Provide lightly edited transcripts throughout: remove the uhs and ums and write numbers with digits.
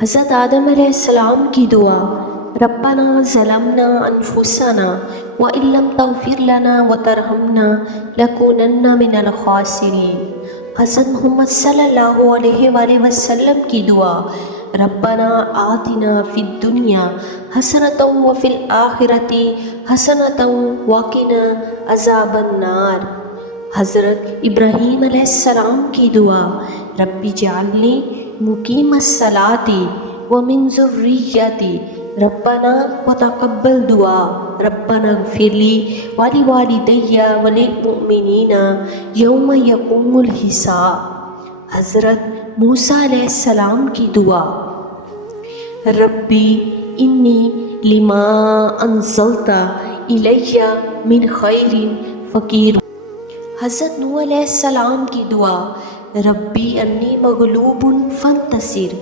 حضرت آدم علیہ السلام کی دعا، ربنا ظلمنا انفسنا وان لم تغفر لنا وترحمنا لنکونن من الخاسرین۔ حضرت محمد صلی اللہ علیہ وآلہ وسلم کی دعا، ربنا آتنا فی الدنیا حسنۃ وفی الآخرۃ حسنۃ وقنا عذاب النار۔ حضرت ابراہیم علیہ السلام کی دعا، رب اجعلنی مقیم الصلاۃ ومن ذریتی ربنا وتقبل دعا ربنا اغفر لی ولوالدی وللمؤمنین یوم یقوم الحساب۔ حضرت موسیٰ علیہ السلام کی دعا، ربی انی لما انزلت الی من خیر فقیر۔ حضرت نوح علیہ السلام کی دعا، ربی انی مغلوب فانتصر،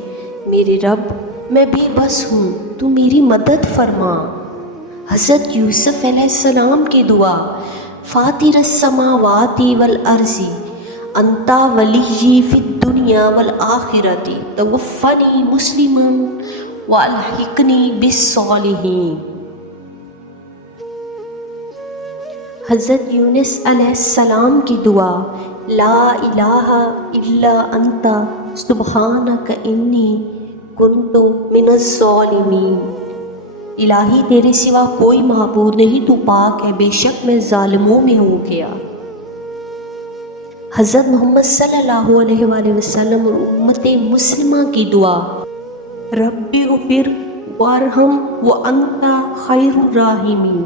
میرے رب میں بے بس ہوں تو میری مدد فرما۔ حضرت یوسف علیہ السلام کی دعا، فاطر السماوات والارض انت ولی فی الدنیا والآخرۃ توفنی مسلما والحقنی بالصالحین۔ حضرت یونس علیہ السلام کی دعا، لا الہ الا انت سبحانک انی کنت من الظالمین۔ الہی تیرے سوا کوئی معبود نہیں، تو پاک ہے، بے شک میں ظالموں میں ہو گیا۔ حضرت محمد صلی اللہ علیہ وآلہ وسلم اور امت مسلمہ کی دعا، رب اغفر وارحم وانت خیر الراحمین۔